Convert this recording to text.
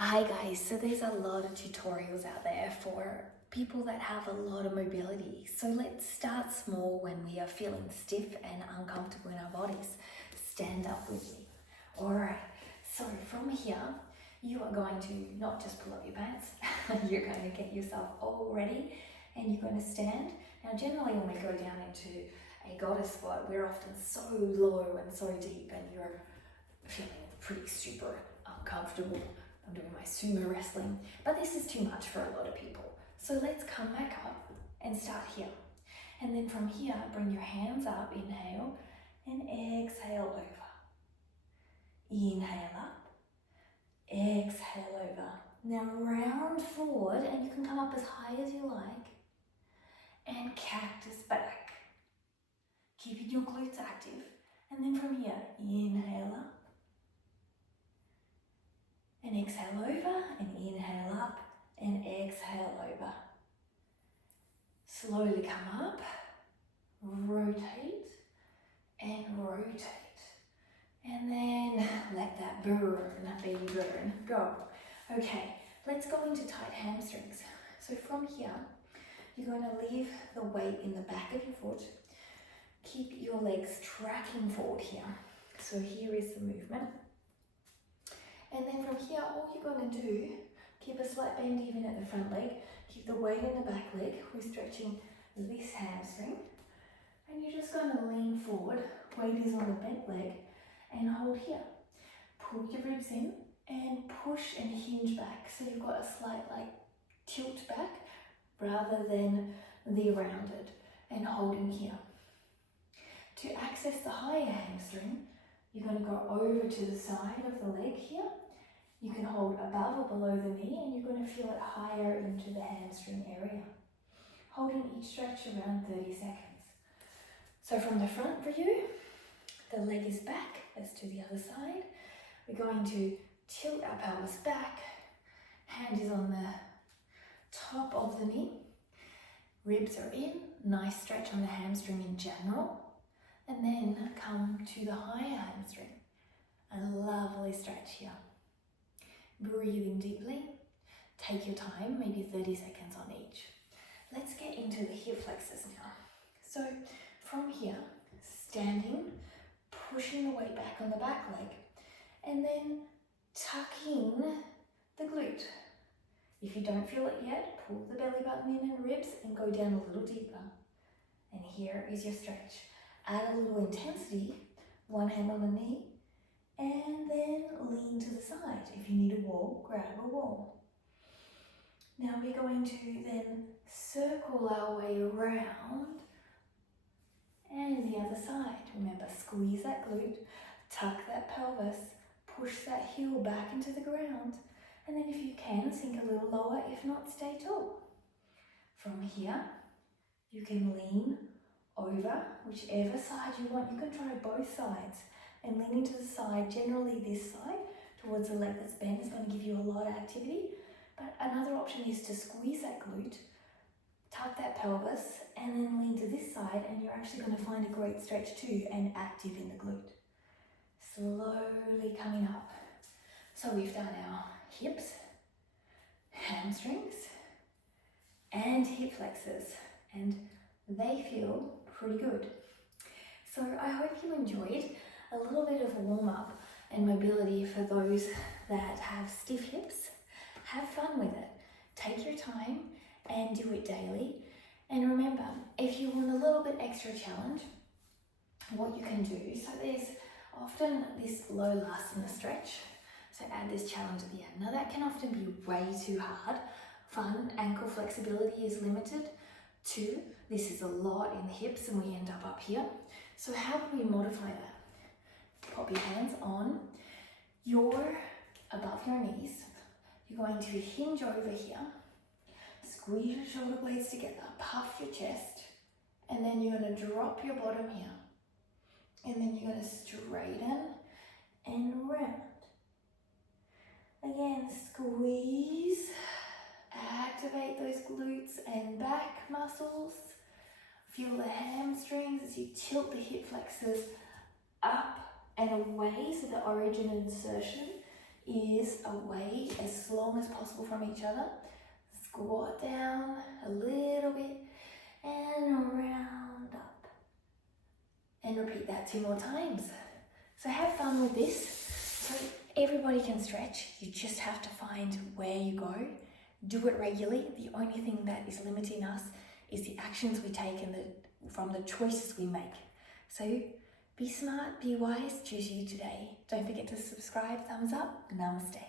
Hi guys, so there's a lot of tutorials out there for people that have a lot of mobility. So let's start small when we are feeling stiff and uncomfortable in our bodies. Stand up with me. Alright, so from here, you are going to not just pull up your pants, you're going to get yourself all ready and you're going to stand. Now generally when we go down into a goddess squat, we're often so low and so deep and you're feeling pretty super uncomfortable. I'm doing my sumo wrestling, but this is too much for a lot of people. So let's come back up and start here. And then from here, bring your hands up, inhale, and exhale over. Inhale up, exhale over. Now round forward, and you can come up as high as you like, and cactus back. Keeping your glutes active. And then from here, inhale up, and exhale over, and inhale up, and exhale over. Slowly come up, rotate, and rotate. And then let that baby burn, go. Okay, let's go into tight hamstrings. So from here, you're going to leave the weight in the back of your foot. Keep your legs tracking forward here. So here is the movement. And then from here, all you're going to do, keep a slight bend even at the front leg, keep the weight in the back leg, we're stretching this hamstring, and you're just going to lean forward, weight is on the bent leg, and hold here. Pull your ribs in, and push and hinge back, so you've got a slight tilt back, rather than the rounded, and holding here. To access the higher hamstring, you're going to go over to the side of the leg here. You can hold above or below the knee and you're going to feel it higher into the hamstring area. Holding each stretch around 30 seconds. So from the front for you, the leg is back, as to the other side. We're going to tilt our pelvis back. Hand is on the top of the knee. Ribs are in, nice stretch on the hamstring in general. And then come to the higher hamstring. A lovely stretch here. Breathing deeply. Take your time, maybe 30 seconds on each. Let's get into the hip flexors now. So from here, standing, pushing the weight back on the back leg, and then tucking the glute. If you don't feel it yet, pull the belly button in and ribs and go down a little deeper. And here is your stretch. Add a little intensity, one hand on the knee, and then lean to the side. If you need a wall, grab a wall. Now we're going to then circle our way around and the other side. Remember, squeeze that glute, tuck that pelvis, push that heel back into the ground, and then if you can, sink a little lower. If not, stay tall. From here, you can lean over whichever side you want. You can try both sides and leaning to the side. Generally this side towards the leg that's bent is going to give you a lot of activity, but another option is to squeeze that glute, tuck that pelvis, and then lean to this side, and you're actually going to find a great stretch too and active in the glute. Slowly coming up. So we've done our hips, hamstrings, and hip flexors, and they feel pretty good. So I hope you enjoyed a little bit of warm-up and mobility for those that have stiff hips. Have fun with it. Take your time and do it daily. And remember, if you want a little bit extra challenge, what you can do, so there's often this low last in the stretch, so add this challenge at the end. Now that can often be way too hard. Fun, ankle flexibility is limited. 2, this is a lot in the hips and we end up here. So how can we modify that? Pop your hands on above your knees. You're going to hinge over here, squeeze your shoulder blades together, puff your chest, and then you're going to drop your bottom here. And then you're going to straighten and round. Again, squeeze. Activate those glutes and back muscles. Feel the hamstrings as you tilt the hip flexors up and away, so the origin and insertion is away as long as possible from each other. Squat down a little bit and round up. And repeat that 2 more times. So have fun with this. So everybody can stretch. You just have to find where you go. Do it regularly. The only thing that is limiting us is the actions we take and from the choices we make. So be smart, be wise, choose you today. Don't forget to subscribe, thumbs up, namaste.